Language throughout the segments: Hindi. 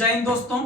जय हिंद दोस्तों।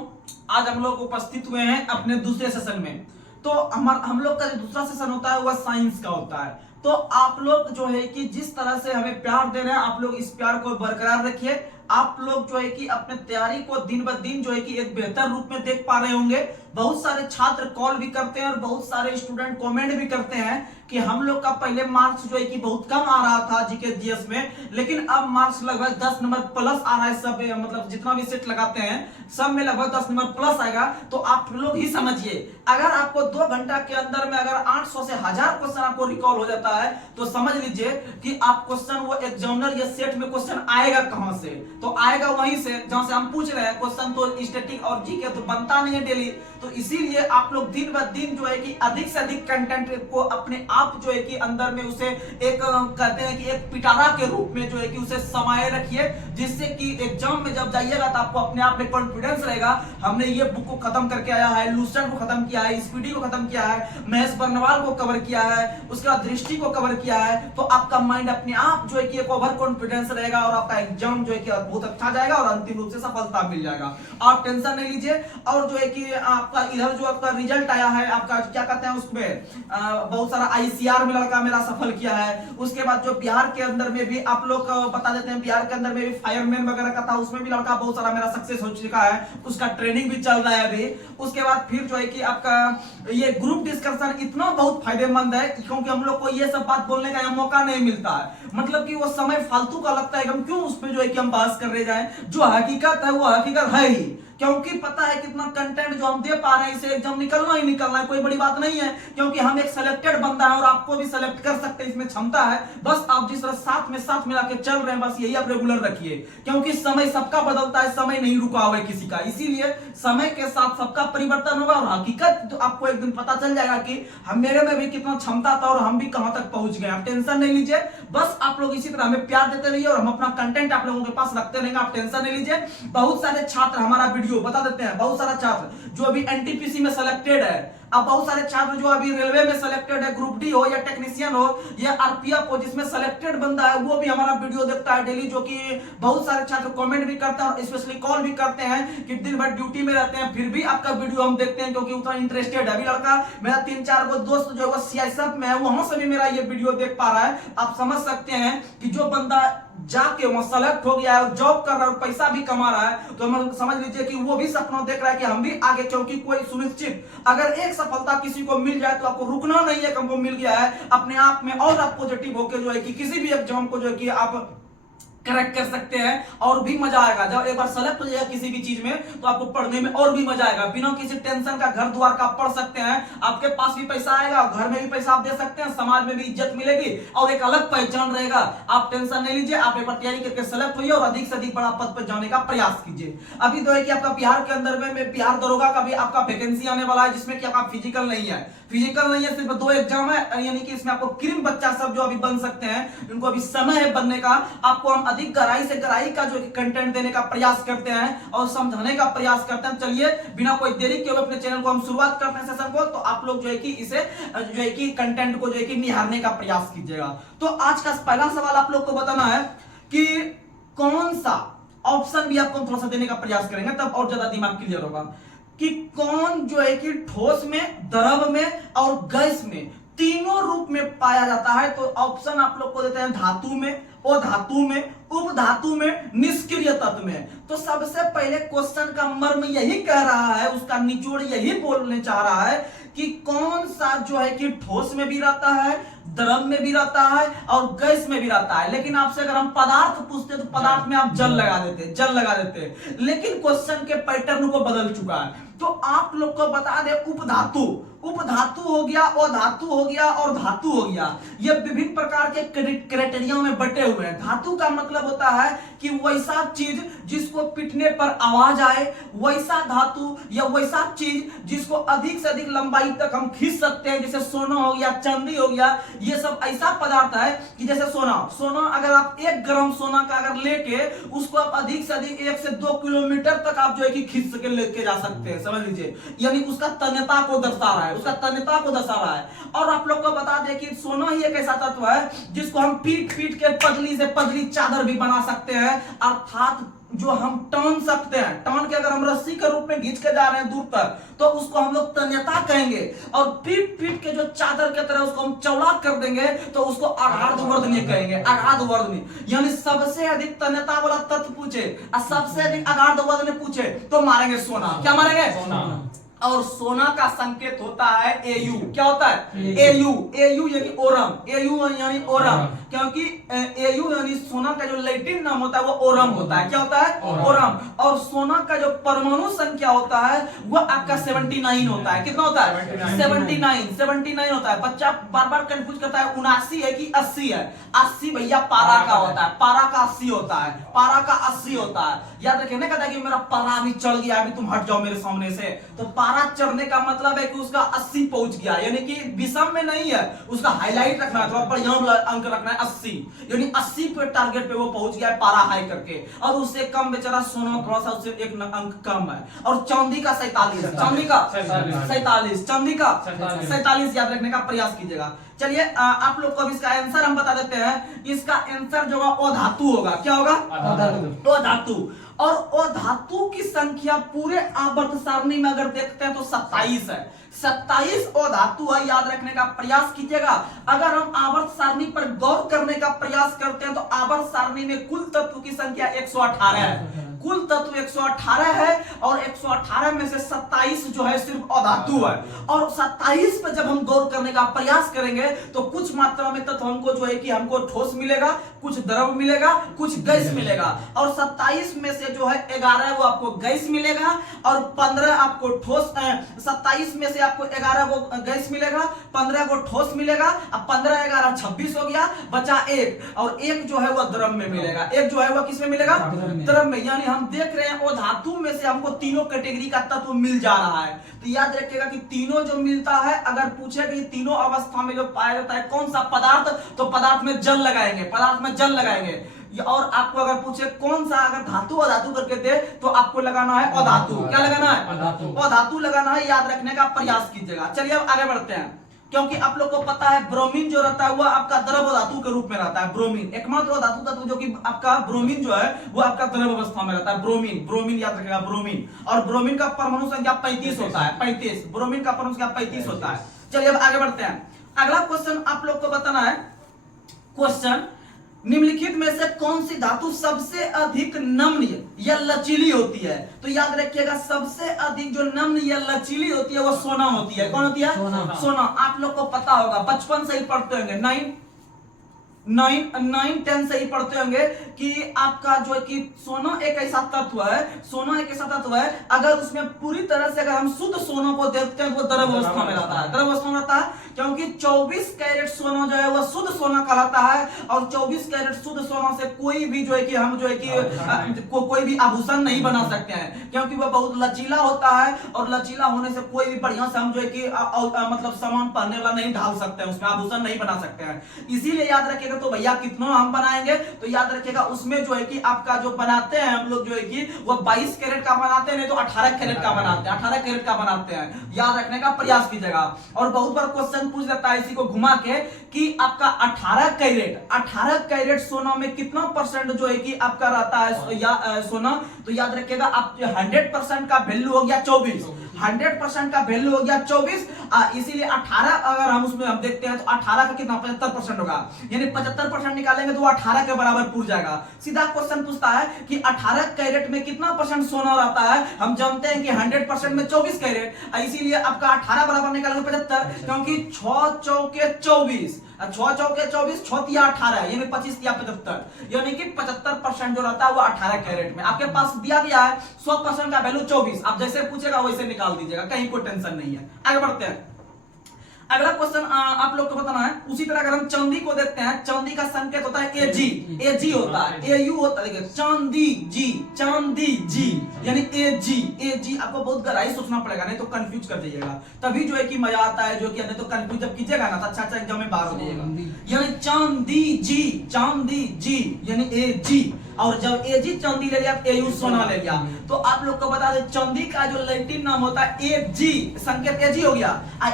आज हम लोग उपस्थित हुए हैं अपने दूसरे सेशन में। तो हम लोग का जो दूसरा सेशन होता है वह साइंस का होता है। तो आप लोग जो है कि जिस तरह से हमें प्यार दे रहे हैं, आप लोग इस प्यार को बरकरार रखिए। आप लोग जो है कि अपने तैयारी को दिन ब दिन जो है कि एक बेहतर रूप में देख पा रहे होंगे। बहुत सारे छात्र कॉल भी करते हैं और बहुत सारे स्टूडेंट कमेंट भी करते हैं कि हम लोग का पहले मार्क्स जो है कि बहुत कम आ रहा था जीके जीएस में, लेकिन अब मार्क्स लगभग 10 नंबर प्लस आ रहा है। सब मतलब जितना भी सेट लगाते हैं सब में लगभग 10 नंबर प्लस आएगा। तो आप लोग ही समझिए, अगर आपको 2 घंटा के अंदर में अगर 800 से 1000 क्वेश्चन आपको रिकॉल हो जाता है तो समझ लीजिए कि आप क्वेश्चन वो एग्जामिनर या सेट में क्वेश्चन आएगा कहां से, तो आएगा वहीं से जहां से हम पूछ रहे हैं। क्वेश्चन तो स्टैटिक और जीके तो बनता नहीं है डेली। तो इसीलिए आप लोग दिन ब दिन जो है कि अधिक से अधिक कंटेंट को अपने आप जो है कि अंदर में उसे एक कहते हैं कि एक पिटारा के रूप में जो है कि उसे समाये रखिए, जिससे कि एग्जाम में जब जाइएगा तो आपको अपने आप में कॉन्फिडेंस रहेगा। हमने ये बुक को खत्म करके आया है, लूसेंट को खत्म किया है, स्पीडी को खत्म किया है, महेश बर्नवाल को कवर किया है, उसके बाद दृष्टि को कवर किया है। तो आपका माइंड अपने आप जो है कि एक ओवर कॉन्फिडेंस रहेगा और आपका एग्जाम जो है कि बहुत अच्छा जाएगा और अंतिम रूप से सफलता मिल जाएगा। आप टेंशन नहीं लीजिए। और जो है कि आपका इधर जो आपका रिजल्ट आया है, आपका क्या कहते हैं उसमें बहुत सारा आईसीआर में लड़का मेरा सफल किया है। उसके बाद जो बिहार के अंदर में भी आप लोग बता देते हैं, बिहार के अंदर में भी फायरमैन वगैरह का था, उसमें भी लड़का बहुत सारा मेरा सक्सेस हो चुका है, उसका ट्रेनिंग भी चल रहा है अभी। उसके बाद फिर जो है कि आपका ये ग्रुप डिस्कशन इतना बहुत फायदेमंद है क्योंकि हम लोग को ये सब बात बोलने का मौका नहीं मिलता है। मतलब कि वो समय फालतू का लगता है, हम क्यों उस पर जो है कि हम बात कर रहे जाए। जो हकीकत है वो हकीकत है ही, क्योंकि पता है कितना कंटेंट जो हम दे पा रहे हैं इसे एग्जाम निकलना ही निकलना है, कोई बड़ी बात नहीं है। क्योंकि हम एक सिलेक्टेड बंदा है और आपको भी सिलेक्ट कर सकते हैं, इसमें क्षमता है। बस आप जिस तरह साथ में साथ मिला के चल रहे हैं, बस यही आप रेगुलर रखिए, क्योंकि समय सबका बदलता है, समय नहीं रुका हुआ है किसी का। इसीलिए समय के साथ सबका परिवर्तन होगा और हकीकत तो आपको एक दिन पता चल जाएगा कि हम मेरे में भी कितना क्षमता था और हम भी कहां तक पहुंच गए। आप टेंशन नहीं लीजिए, बस आप लोग इसी तरह हमें प्यार देते रहिए और हम अपना कंटेंट आप लोगों के पास रखते रहेंगे। आप टेंशन नहीं लीजिए। बहुत सारे छात्र हमारा वीडियो बता देते हैं, बहुत सारा छात्र जो अभी एनटीपीसी में सिलेक्टेड है, अब बहुत सारे छात्र जो अभी रेलवे में सिलेक्टेड है, ग्रुप डी हो या टेक्नीशियन हो या आरपीएफ हो, जिसमें सिलेक्टेड बंदा है वो भी हमारा वीडियो देखता है डेली। जो कि बहुत सारे छात्र कमेंट भी करते हैं और स्पेशली कॉल भी करते हैं कि दिन भर ड्यूटी में रहते हैं फिर भी आपका वीडियो हम देखते हैं क्योंकि उतना इंटरेस्टेड है। अभी लड़का मेरा 3-4 गो दोस्त जो है सीआईएसएफ में है, वहां से भी मेरा ये वीडियो देख पा रहा है। आप समझ सकते हैं कि जो बंदा जाके वहां सेलेक्ट हो गया है और जॉब कर रहा है और पैसा भी कमा रहा है, तो हम समझ लीजिए कि वो भी सपना देख रहा है कि हम भी आगे, क्योंकि कोई सुनिश्चित अगर एक सफलता किसी को मिल जाए तो आपको रुकना नहीं है कि हमको मिल गया है। अपने आप में और आप पॉजिटिव होकर जो है कि किसी भी एग्जाम को जो है कि आप करेक्ट कर सकते हैं और भी मजा आएगा। जब एक बार सेलेक्ट हो जाएगा किसी भी चीज में तो आपको पढ़ने में और भी मजा आएगा। बिना किसी टेंशन का घर द्वार का पढ़ सकते हैं, आपके पास भी पैसा आएगा, घर में भी पैसा आप दे सकते हैं, समाज में भी इज्जत मिलेगी और एक अलग पहचान रहेगा। आप टेंशन नहीं लीजिए, आप एक बार तैयारी करके सेलेक्ट होइए और अधिक से अधिक बड़ा पद पर जाने का प्रयास कीजिए। अभी तो है कि आपका बिहार के अंदर में बिहार दरोगा का भी आपका वैकेंसी आने वाला है, जिसमें कि आपका फिजिकल नहीं है, सिर्फ 2 एग्जाम है, यानी कि इसमें आपको क्रीम बच्चा सब जो अभी बन सकते हैं, उनको अभी समय है बनने का। आपको हम अधिक गहराई से गहराई का जो कंटेंट देने का प्रयास करते हैं और समझाने का प्रयास करते हैं। चलिए बिना कोई देरी के अपने चैनल को हम शुरुआत करते हैं सेशन को। तो आप लोग जो है कि इसे जो है कि कंटेंट को जो है कि निहारने का प्रयास कीजिएगा। तो आज का पहला सवाल आप लोग को बताना है कि कौन सा ऑप्शन भी आपको थोड़ा सा देने का प्रयास करेंगे, तब और ज्यादा दिमाग क्लियर होगा कि कौन जो है कि ठोस में, द्रव में और गैस में तीनों रूप में पाया जाता है। तो ऑप्शन आप लोग को देते हैं धातु में, अधातु में, उपधातु में, निष्क्रिय तत्व में। तो सबसे पहले क्वेश्चन का मर्म यही कह रहा है, उसका निचोड़ यही बोलने चाह रहा है कि कौन सा जो है कि ठोस में भी रहता है, द्रव में भी रहता है और गैस में भी रहता है। लेकिन आपसे अगर हम पदार्थ पूछते तो पदार्थ में आप जल लगा देते, लेकिन क्वेश्चन के पैटर्न को बदल चुका है। तो आप लोग को बता दे, उपधातु हो गया, अधातु हो गया और धातु हो गया, ये विभिन्न प्रकार के क्राइटेरिया में बटे हुए हैं। धातु का मतलब होता है कि वैसा चीज जिसको पीटने पर आवाज आए, वैसा धातु या वैसा चीज जिसको अधिक से अधिक लंबाई तक हम खींच सकते हैं, जैसे सोना हो गया, चांदी हो गया। ये सब ऐसा पदार्थ है कि जैसे सोना अगर आप 1 ग्राम सोना का अगर लेके उसको आप अधिक से अधिक 1 से 2 किलोमीटर तक आप जो है कि खींच सके लेके जा सकते हैं, समझ लीजिए। यानी उसका तन्यता को दर्शा रहा है, और आप लोग को बता दें कि सोना ही एक ऐसा तत्व है जिसको हम पीट के पतली से पतली चादर भी बना सकते हैं। अर्थात जो हम टान सकते हैं, टान के अगर हम रस्सी के रूप में खींच के जा रहे हैं दूर तक, तो उसको हम लोग तन्यता कहेंगे। और पीट पीट के जो चादर के तरह उसको हम चौड़ा कर देंगे तो उसको अर्धावर्धनीय कहेंगे, अर्धावर्धनीय। यानी सबसे अधिक तन्यता वाला तत्व पूछे और सबसे अधिक अर्धावर्धनीय पूछे तो मारेंगे सोना। क्या मारेंगे? सोना। और सोना का संकेत होता है एयू। क्या होता है? एयू। एयू यानी ओरम, एयू यानी ओरम, क्योंकि एयू यानी सोना का जो लैटिन नाम होता है वो ओरम होता है। क्या होता है? ओरम। और सोना का जो परमाणु संख्या होता है वो आपका 79 होता है। कितना होता है? 79 होता है। बच्चा बार बार कंफ्यूज करता है 79 है कि 80 है। 80 भैया पारा का होता है, पारा का 80 होता है, पारा का 80 होता है। याद रखिए ना, कहता है कि मेरा पारा अभी चढ़ गया, अभी तुम हट जाओ मेरे सामने से। तो पारा चढ़ने का मतलब है कि उसका 80 पहुंच गया, यानी कि विषम में नहीं है, उसका हाईलाइट रखना है, थोड़ा बढ़िया अंक रखना है 80, यानी 80 पे टारगेट पे वो पहुंच गया है पारा हाई करके। और उससे कम बेचारा सोना थोड़ा सा उससे एक अंक कम है। और चांदी का 47, चांदी का 47, चांदी का 47 याद रखने का प्रयास कीजिएगा। चलिए आप लोग को अब इसका आंसर हम बता देते हैं। इसका आंसर जो होगा ओ धातु होगा। क्या होगा? ओ धातु। और ओ धातु की संख्या पूरे आवर्त सारणी में अगर देखते हैं तो 27 है। 27 ओ धातु है, याद रखने का प्रयास कीजिएगा। अगर हम आवर्त सारणी पर गौर करने का प्रयास करते हैं तो आवर्त सारणी में कुल तत्व की संख्या 118 है। कुल तत्व 118 है और 118 में से 27 जो है सिर्फ अधातु है। और 27 पे जब हम गौर करने का प्रयास करेंगे तो कुछ मात्रा में तत्व हमको जो है कि हमको ठोस मिलेगा, कुछ द्रव मिलेगा, कुछ गैस मिलेगा। और 27 में से जो है 11 वो आपको गैस मिलेगा और 15 आपको ठोस, 27 में से आपको 11 को गैस मिलेगा, 15 को ठोस मिलेगा। अब 15 11 26 हो गया, बचा एक, और एक जो है वह द्रव में मिलेगा। एक जो है वह किस में मिलेगा? द्रव में। यानी हम देख रहे हैं वो धातु में से हमको तीनों कैटेगरी का तत्व मिल जा रहा है। तो याद रखिएगा कि तीनों जो मिलता है, अगर पूछे कि तीनों अवस्था में जो पाया जाता है कौन सा पदार्थ, तो पदार्थ में जल लगाएंगे, पदार्थ में जल लगाएंगे। और आपको अगर पूछे कौन सा अगर धातु अधातु करके दे तो आपको लगाना है अधातु। क्या लगाना है? अधातु लगाना है। याद रखने का प्रयास कीजिएगा। चलिए अब आगे बढ़ते हैं, क्योंकि आप लोग को पता है ब्रोमीन जो रहता है वो आपका द्रव धातु के रूप में रहता है। ब्रोमीन एकमात्र धातु तत्व जो कि आपका ब्रोमीन जो है वो आपका द्रव अवस्था में रहता है। ब्रोमीन, ब्रोमीन याद रखिएगा, ब्रोमीन। और ब्रोमीन का परमाणु संख्या 35 होता है, 35। ब्रोमीन का परमाणु संख्या 35 होता है। चलिए अब आगे बढ़ते हैं। अगला क्वेश्चन आप लोग को बताना है। क्वेश्चन, निम्नलिखित में से कौन सी धातु सबसे अधिक नम्य या लचीली होती है? तो याद रखिएगा सबसे अधिक जो नम्य या लचीली होती है वो सोना होती है। कौन होती है? सोना। आप लोग को पता होगा, बचपन से ही पढ़ते होंगे, 9 10 से ही पढ़ते होंगे कि आपका जो है कि सोना एक ऐसा तत्व है, सोना एक ऐसा तत्व है, अगर उसमें पूरी तरह से अगर हम शुद्ध सोना को देखते हैं तो वो द्रव अवस्था में रहता है। द्रव अवस्था में रहता है क्योंकि 24 कैरेट सोना जो है वो शुद्ध सोना कहलाता है। और 24 कैरेट शुद्ध सोना से कोई भी जो है कि हम जो है कि कोई भी आभूषण नहीं बना सकते हैं, क्योंकि वह बहुत लचीला होता है। और लचीला होने से कोई भी बढ़िया से हम जो है कि मतलब सामान पहनने वाला नहीं ढाल सकते हैं, उसमें आभूषण नहीं बना सकते हैं। इसीलिए याद रखिएगा, तो भैया कितना हम बनाएंगे, तो याद रखिएगा उसमें जो है कि आपका जो बनाते हैं हम लोग जो है कि वो 22 कैरेट का बनाते हैं, नहीं तो 18 कैरेट का बनाते हैं, 18 कैरेट का बनाते हैं। याद रखने का प्रयास कीजिएगा। और बहुत बार क्वेश्चन पूछ लेता है इसी को घुमा के कि आपका 18 कैरेट सोना में कितना परसेंट जो है कि आपका रहता है सोना? तो याद रखिएगा आप 100% का वैल्यू हो गया 24, 100% का वैल्यू हो गया 24। इसीलिए 18 अगर हम उसमें हम देखते हैं तो 18 का कितना 75% होगा, यानी 75% निकालेंगे तो 18 के बराबर पूछ जाएगा। सीधा क्वेश्चन पूछता है कि 18 कैरेट में कितना परसेंट सोना रहता है? हम जानते हैं कि 100% में 24 कैरेट, इसीलिए आपका 18 बराबर निकालेंगे 75, क्योंकि 6 चौके 24, 6 चौके 24, 6 तिया 18, यानी 25 तिया 75, यानी कि 75% जो रहता है वो 18 कैरेट में। आपके पास दिया गया है 100% का वैल्यू 24, आप जैसे पूछेगा वैसे निकाल दीजिएगा, कहीं कोई टेंशन नहीं है। आगे बढ़ते हैं। अगला क्वेश्चन आप लोग को बताना है। उसी तरह अगर हम चांदी को देखते हैं, चांदी का संकेत होता है एजी, एजी होता है, एयू होता है। देखिए चांदी जी, चांदी जी, यानी एजी, एजी। आपको बहुत गहराई सोचना पड़ेगा, नहीं तो कंफ्यूज कर जाइएगा, तभी जो है कि मजा आता है। जो कि नहीं तो कंफ्यूज जब कीजिएगा ना तो अच्छा एग्जाम में बाहर हो जाएगा। यानी चांदी जी, चांदी जी, यानी एजी। और जब एजी चांदी ले लिया, एयू सोना ले लिया। तो आप लोग को बता दें चांदी का जो लैटिन नाम होता है एजी, संकेत एजी हो गया।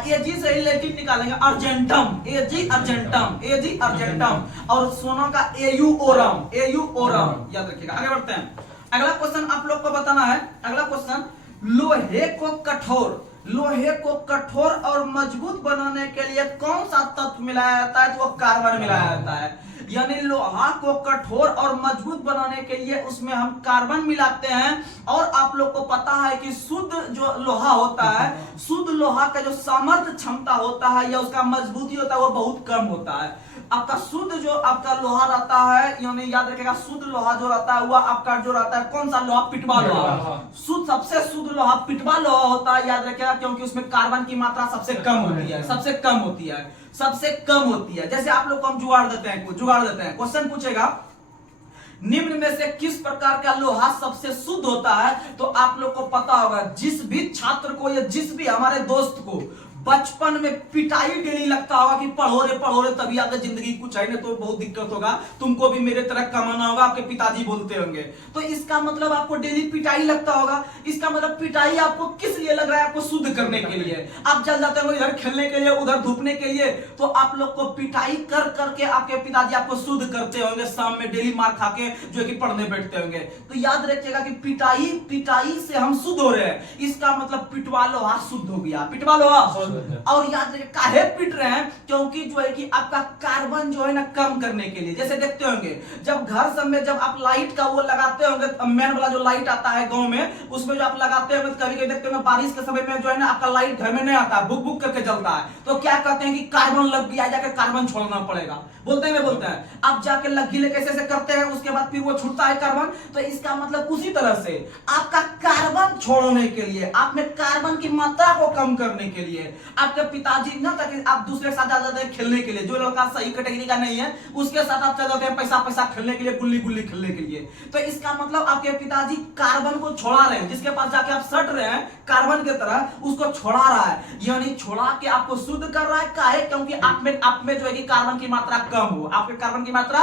एजी से ही लैटिन निकालेंगे अर्जेंटम, एजी अर्जेंटम, एजी अर्जेंटम। और सोना का एयू ओरम, एयू ओरम, याद रखिएगा। आगे बढ़ते हैं। अगला क्वेश्चन आप लोग को बताना है। अगला क्वेश्चन, लोहे को कठोर और मजबूत बनाने के लिए कौन सा तत्व मिलाया जाता है? तो वो कार्बन मिलाया जाता है। यानी लोहा को कठोर और मजबूत बनाने के लिए उसमें हम कार्बन मिलाते हैं। और आप लोग को पता है कि शुद्ध जो लोहा होता है, शुद्ध लोहा का जो सामर्थ्य क्षमता होता है या उसका मजबूती होता है वो बहुत कम होता है। आपका शुद्ध जो आपका लोहा रहता है, यानी याद रखिएगा शुद्ध लोहा जो रहता है वह आपका जो रहता है कौन सा लोहा? पिटवा लोहा। शुद्ध सबसे शुद्ध लोहा पिटवा लोहा होता है, याद रखिएगा, क्योंकि उसमें कार्बन की मात्रा सबसे कम होती है, सबसे कम होती है, सबसे कम होती है। जैसे आप लोग को हम जुगाड़ देते हैं, क्वेश्चन पूछेगा निम्न में से किस प्रकार का लोहा सबसे शुद्ध होता है? तो आप लोग को पता होगा, जिस भी छात्र को या जिस भी हमारे दोस्त को बचपन में पिटाई डेली लगता होगा कि पढ़ो रे तभी आगे जिंदगी कुछ है, नहीं तो बहुत दिक्कत होगा, तुमको भी मेरे तरह कमाना होगा, आपके पिताजी बोलते होंगे। तो इसका मतलब आपको डेली पिटाई लगता होगा। इसका मतलब पिटाई आपको किस लिए लग रहा है? आपको शुद्ध करने के लिए। आप चल जाते होंगे इधर खेलने के लिए, उधर धूपने के लिए, तो आप लोग को पिटाई कर करके आपके पिताजी आपको शुद्ध करते होंगे। शाम में डेली मार खा के जो कि पढ़ने बैठते होंगे। तो याद रखिएगा कि पिटाई से हम शुद्ध हो रहे हैं। इसका मतलब पिटवा लोहा शुद्ध हो गया, पिटवा लोहा। और याद रखिए काहे पिट रहे हैं? क्योंकि जो है कि आपका कार्बन जो है ना कम करने के लिए। जैसे देखते होंगे जब घर सब में जब आप लाइट का वो लगाते होंगे, मेन वाला जो लाइट आता है गांव में, उसमें जो आप लगाते होंगे, कभी कभी देखते होंगे बारिश के समय में जो है ना आपका लाइट घर में नहीं आता, बुक बुक करके जलता है। तो क्या कहते हैं कि कार्बन लग गया, जाके कार्बन छोड़ना पड़ेगा। बोलते हैं आप जाके गीले कैसे करते हैं, उसके बाद फिर वो छूटता है कार्बन। तो इसका मतलब उसी तरह से आपका कार्बन छोड़ने के लिए, आप में कार्बन की मात्रा को कम करने के लिए आपके पिताजी ना, ताकि आप दूसरे के साथ जाते हैं खेलने के लिए, जो लड़का सही कैटेगरी का नहीं है उसके साथ आप चल जाते हैं पैसा खेलने के लिए, गुल्ली खेलने के लिए। तो इसका मतलब आपके पिताजी कार्बन को छोड़ा रहे हैं। जिसके पास जाके आप सट रहे हैं कार्बन की तरह, उसको छोड़ा रहा है, यानी छोड़ा के आपको शुद्ध कर रहा है। काहे? क्योंकि आप में जो है कि कार्बन की मात्रा कम हो, आपके कार्बन की मात्रा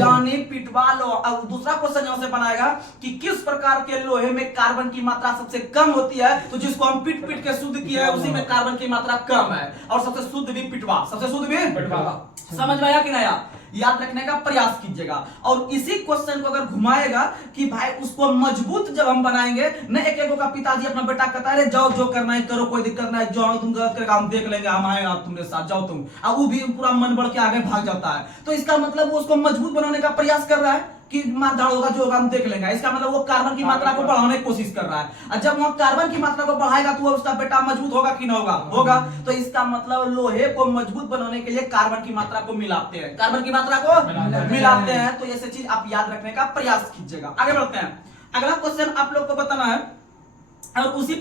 यानी पिटवा लो। अब दूसरा क्वेश्चन यहां से बनाएगा कि किस प्रकार के लोहे में कार्बन की मात्रा सबसे कम होती है? तो जिसको हम पीट के शुद्ध किया है उसी में कार्बन की मात्रा कम है, और सबसे शुद्ध भी पिटवा, सबसे शुद्ध भी पिटवा। समझ में आया कि नहीं आया? याद रखने का प्रयास कीजिएगा। और इसी क्वेश्चन को अगर घुमाएगा कि भाई उसको मजबूत जब हम बनाएंगे न, एक का पिताजी अपना बेटा कहता है जाओ जो करना है करो, कोई दिक्कत नहीं, जाओ तुम गलत करके हम देख लेंगे, हम आएगा तुम्हारे साथ, जाओ तुम। अब वो भी पूरा मन बढ़ के आगे भाग जाता है। तो इसका मतलब वो उसको मजबूत बनाने का प्रयास कर रहा है कि मार धाड़ होगा, जो होगा हम देख लेंगे। इसका मतलब वो कार्बन की मात्रा को बढ़ाने की कोशिश कर रहा है। और जब वो कार्बन की मात्रा को बढ़ाएगा तो वो उसका बेटा मजबूत होगा कि नहीं होगा? तो इसका मतलब लोहे को मजबूत बनाने के लिए कार्बन की मात्रा को मिलाते हैं, कार्बन की मात्रा को मिलाते हैं। तो ऐसे चीज आप याद रखने का प्रयास कीजिएगा। आगे बढ़ते हैं। अगला क्वेश्चन आप लोग को बताना है। और उसी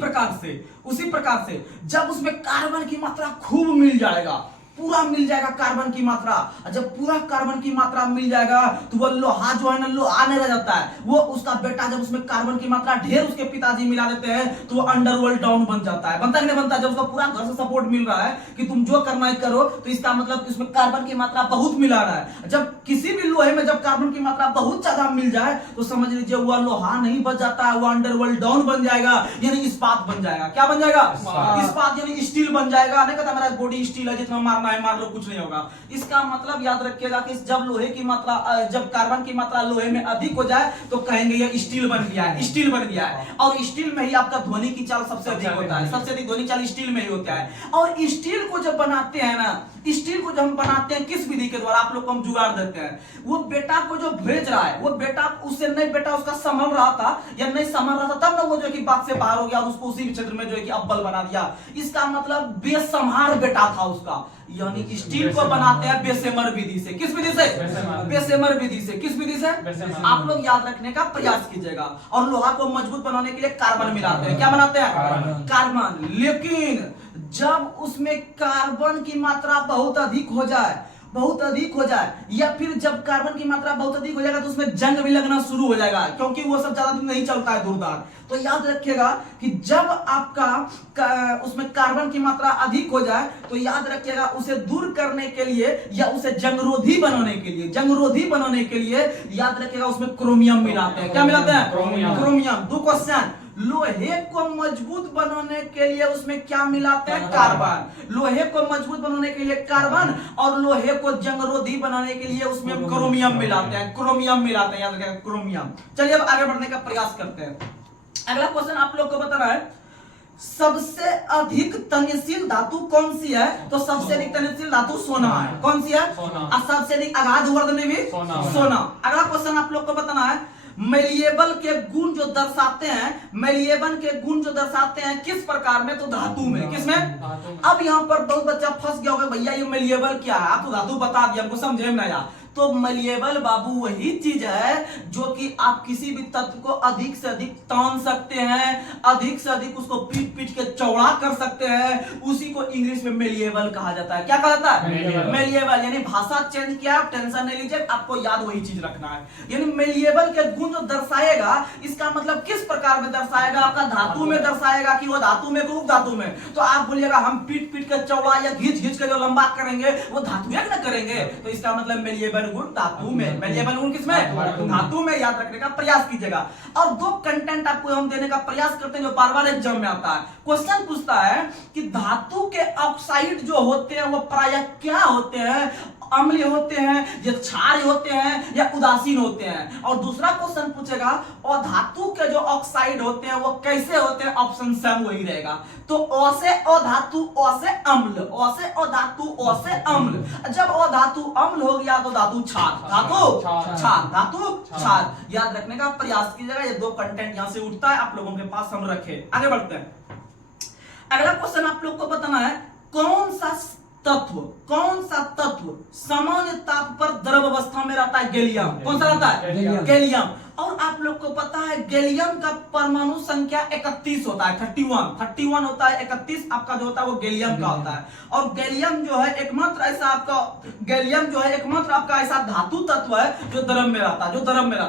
प्रकार से जब उसमें कार्बन की मात्रा खूब मिल जाएगा, पूरा मिल जाएगा कार्बन की मात्रा, जब पूरा कार्बन की मात्रा मिल जाएगा तो वो लोहा जो है ना लोहा नहीं रह जाता है। वो उसका बेटा जब उसमें कार्बन की मात्रा ढेर उसके पिताजी मिला देते हैं तो वो अंडरवर्ल्ड डाउन बन जाता है। बनता है कि नहीं बनता? जब उसका पूरा घर से सपोर्ट मिल रहा है कि तुम जो करना है करो, तो इसका मतलब इसमें कार्बन की मात्रा बहुत मिला रहा है। जब किसी भी लोहे में जब कार्बन की मात्रा बहुत ज्यादा मिल जाए तो समझ लीजिए वो लोहा नहीं बच जाता है, वो अंडरवर्ल्ड डाउन बन जाएगा, यानी इस्पात बन जाएगा। क्या बन जाएगा? इस्पात, यानी स्टील बन जाएगा। नहीं कहता मेरा बॉडी स्टील है, जितना मारना मार लो, कुछ नहीं होगा। इसका मतलब याद रखिएगा कि जब लोहे की मात्रा, जब कार्बन की मात्रा लोहे में अधिक हो जाए तो कहेंगे ये स्टील बन गया है, स्टील बन गया है। और स्टील में ही आपका ध्वनि की चाल सबसे अधिक होता है, सबसे अधिक ध्वनि चाल स्टील में ही होता है। और स्टील को जब बनाते हैं ना, स्टील को जब हम बनाते हैं किस विधि के द्वारा, आप लोग को हम जुगाड़ देते हैं। वो बेटा को जो भेज रहा है, वो बेटा उससे नहीं, बेटा उसका संभल रहा था या नहीं संभल रहा था, तब ना वो जो कि बात से बाहर हो गया और उसको उसी क्षेत्र में जो है कि अव्वल बना दिया। इसका मतलब बेसंहार बेटा था उसका। यानी स्टील को बनाते हैं बेसेमर विधि से। किस विधि से? बेसेमर विधि से। किस विधि से? आप लोग याद रखने का प्रयास कीजिएगा। और लोहा को मजबूत बनाने के लिए कार्बन मिलाते हैं। क्या बनाते हैं? कार्बन। लेकिन जब उसमें कार्बन की मात्रा बहुत अधिक हो जाए या फिर जब कार्बन की मात्रा बहुत अधिक हो जाएगा तो उसमें जंग भी लगना शुरू हो जाएगा, क्योंकि वो सब ज्यादा दिन नहीं चलता है, दूरदार। तो याद रखिएगा कि जब आपका उसमें कार्बन की मात्रा अधिक हो जाए तो याद रखिएगा उसे दूर करने के लिए या उसे जंगरोधी बनाने के लिए याद रखिएगा उसमें क्रोमियम मिलाते हैं। क्या मिलाते हैं? क्रोमियम। 2 क्वेश्चन, लोहे को मजबूत बनाने के लिए उसमें क्या मिलाते हैं? कार्बन। लोहे को मजबूत बनाने के लिए कार्बन, और लोहे को जंगरोधी बनाने के लिए उसमें क्रोमियम मिलाते हैं। क्रोमियम मिलाते हैं, याद रखिएगा क्रोमियम। चलिए अब आगे बढ़ने का प्रयास करते हैं। अगला क्वेश्चन आप लोग को बताना है, सबसे अधिक तन्यशील धातु कौन सी है? तो सबसे अधिक तन्यशील धातु सोना है। कौन सी है? और सबसे अधिक अगाध वर्धन भी सोना। अगला क्वेश्चन आप लोग को बताना है, मेलिएबल के गुण जो दर्शाते हैं, मेलिएबल के गुण जो दर्शाते हैं किस प्रकार में? तो धातु में। किसमें? अब यहाँ पर बहुत बच्चा फंस गया होगा, भैया ये मेलिएबल क्या है? आप तो धातु बता दिया, हमको समझे में नहीं आया। तो मेलिएबल बाबू वही चीज है जो कि आप किसी भी तत्व को अधिक से अधिक तान सकते हैं, अधिक से अधिक उसको पीट पीट के चौड़ा कर सकते हैं, उसी को इंग्लिश में मेलिएबल कहा जाता है। क्या कहा जाता है? मेलिएबल। यानी भाषा चेंज किया, आप टेंशन नहीं लीजिए, आपको याद वही चीज रखना है। यानी मेलिएबल के गुण जो दर्शाएगा, इसका मतलब किस प्रकार में दर्शाएगा? आपका धातु में दर्शाएगा कि वो धातु में, उप धातु में। तो आप बोलिएगा हम पीट पीट के चौड़ा या घींच घींच के जो लंबा करेंगे वो धातु न करेंगे, तो इसका मतलब मेलिएबल गुण धातु में। मेलिएबल गुण किसमें? धातु में। याद रखने का प्रयास कीजिएगा। और दो कंटेंट आपको हम देने का प्रयास करते हैं जो बार बार एग्जाम में आता है। क्वेश्चन पूछता है कि धातु के ऑक्साइड जो होते हैं वो प्रायः क्या होते हैं? अम्लीय होते हैं, या क्षारीय होते हैं, या उदासीन होते हैं। और दूसरा क्वेश्चन पूछेगा, और धातु के जो ऑक्साइड होते हैं वो कैसे होते हैं? ऑप्शन सेम वही रहेगा। तो ओ से अधातु, ओ से अम्ल, ओ से अधातु, ओ से अम्ल। जब अधातु अम्ल हो गया तो धातु क्षार, धातु क्षार, धातु क्षार। याद रखने का प्रयास कीजिएगा। ये दो कंटेंट यहां से उठता है, आप लोगों के पास हम रखे। आगे बढ़ते हैं। अगला क्वेश्चन आप लोग को बताना है, कौन सा तत्व सामान्य ताप पर द्रव अवस्था में रहता है? गैलियम। कौन सा रहता है? गैलियम। और आप लोग को पता है गैलियम का परमाणु संख्या 31 होता है, 31 होता है। 31 आपका जो होता है वो गैलियम का होता है। और गैलियम जो है एकमात्र ऐसा आपका ऐसा धातु तत्व है जो द्रव में रहता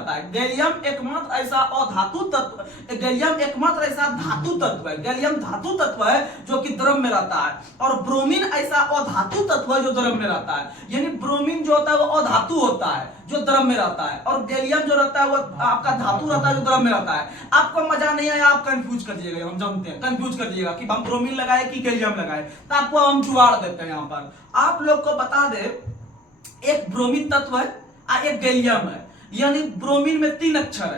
है, गैलियम एकमात्र ऐसा अधातु तत्व, गैलियम एकमात्र ऐसा धातु तत्व है, गैलियम धातु तत्व है जो कि द्रव में रहता है। और ब्रोमीन ऐसा अधातु तत्व है जो द्रव में रहता है। यानी ब्रोमीन जो होता है वो अधातु होता है जो द्रव में रहता है, और गैलियम जो रहता है वो आपका धातु रहता है जो द्रव में रहता है। आपको मजा नहीं आया, आप कंफ्यूज कर दीजिएगा, हम जानते हैं, कंफ्यूज कर दीजिएगा कि हम ब्रोमीन लगाए कि गैलियम लगाए, तो आपको हम जुगाड़ देते हैं। यहाँ पर आप लोग को बता दे, एक ब्रोमीन तत्व है और एक गैलियम है। यानी ब्रोमीन में 3 अक्षर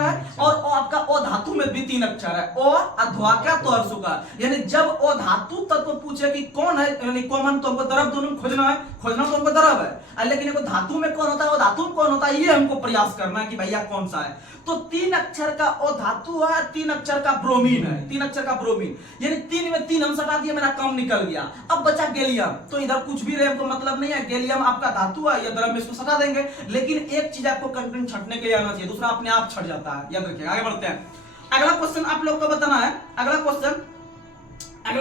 है, और आपका ओ धातु में भी 3 अक्षर है, ओ अध्वा क्या तो अर्सुका। यानी जब ओ धातु तत्व पूछे कि कौन है, यानी कॉमन, तो हमको द्रव दोनों में खोजना तो हमको द्रव है, लेकिन धातु में कौन होता है, वो धातु में कौन होता है, ये हमको प्रयास करना है कि भैया कौन सा है। तो 3 अक्षर का ओ धातु है, 3 अक्षर का ब्रोमीन है, 3 अक्षर का ब्रोमीन। यानी 3 में 3 हम सटा दिए, मेरा काम निकल गया। अब बचा गैलियम, तो इधर कुछ भी रहे हमको मतलब नहीं है, गैलियम आपका धातु है, या द्रव में इसको सटा देंगे। लेकिन एक चीज आपको कंटेंट छटने के लिए आना चाहिए, दूसरा अपने आप छट जाता है, याद रखिए। आगे बढ़ते हैं। अगला क्वेश्चन आप लोग को बताना है, अगला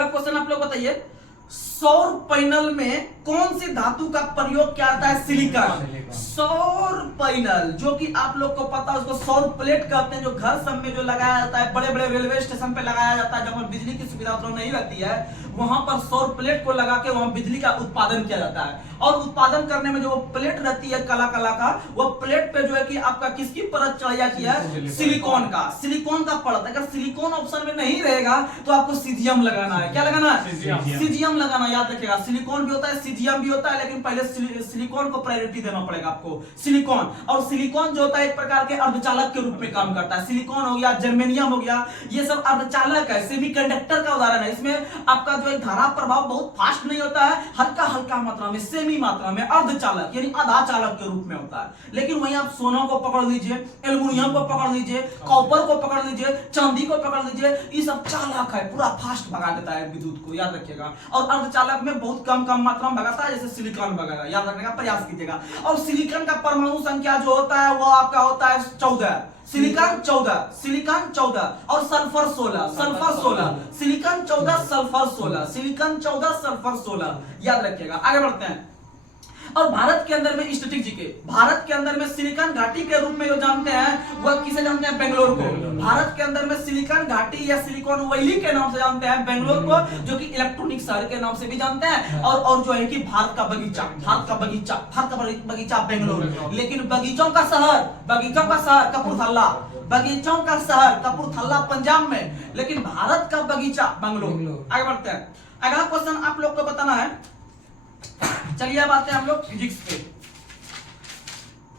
क्वेश्चन आप लोग बताइए, सौर पैनल में कौन सी धातु का प्रयोग किया जाता है? सिलिकॉन। सौर पैनल जो कि आप लोग को पता है, उसको सौर प्लेट कहते हैं, जो घर सब में जो लगाया जाता है, बड़े बड़े रेलवे स्टेशन पे लगाया जाता है, जब बिजली की सुविधा तो नहीं रहती है, वहां पर सौर प्लेट को लगा के वहां बिजली का उत्पादन किया जाता है। और उत्पादन करने में जो वो प्लेट रहती है काला का, वो प्लेट पे जो है कि आपका किसकी परत चढ़ जाती है? सिलिकॉन का परत। अगर सिलिकॉन ऑप्शन में नहीं रहेगा तो आपको सीजियम लगाना है। क्या लगाना है? सीजियम लगाना, याद रखिएगा। सिलिकॉन भी होता है, सीजियम भी होता है, लेकिन पहले सिलिकॉन को प्रायोरिटी देना पड़ेगा आपको। सिलिकॉन, और सिलिकॉन जो होता है एक प्रकार के अर्धचालक के रूप में काम करता है। सिलिकॉन हो गया, जर्मेनियम हो गया, ये सब अर्धचालक है, सेमीकंडक्टर का उदाहरण है। इसमें आपका जो धारा प्रभाव बहुत फास्ट नहीं होता है, हल्का मात्रा में, सेमी मात्रा में, अर्धचालक यानी आधा चालक के रूप में होता है। लेकिन वहीं आप सोना को पकड़ लीजिए, एल्युमिनियम को पकड़ लीजिए, कॉपर को पकड़ लीजिए, चांदी को पकड़ लीजिए, ये सब चालक है, पूरा फास्ट भगा देता है विद्युत को, याद रखिएगा। और अर्धचालक में बहुत कम मात्रा में भगाता है, जैसे सिलिकॉन वगैरह, याद रखने का प्रयास कीजिएगा। और सिलिकॉन का परमाणु संख्या जो होता है वो आपका होता है 14, सिलिकॉन 14 और सल्फर 16, सिलिकॉन 14, सल्फर 16, याद रखिएगा। आगे बढ़ते हैं। और भारत के अंदर में स्टैटिक जीके, भारत के अंदर में सिलिकॉन घाटी के रूप में जो जानते हैं वह किसे जानते हैं? बेंगलोर को। भारत के अंदर में सिलिकॉन घाटी या सिलिकॉन वैली के नाम से जानते हैं बेंगलोर को, जो कि इलेक्ट्रॉनिक शहर के नाम से भी जानते हैं। और जो है कि भारत का बगीचा बेंगलोर। लेकिन बगीचों का शहर कपूरथला, बगीचों का शहर कपूरथला पंजाब में, लेकिन भारत का बगीचा बेंगलोर। आगे बढ़ते हैं, अगला क्वेश्चन आप लोग को बताना है। चलिए अब आते हैं हम लोग फिजिक्स पे।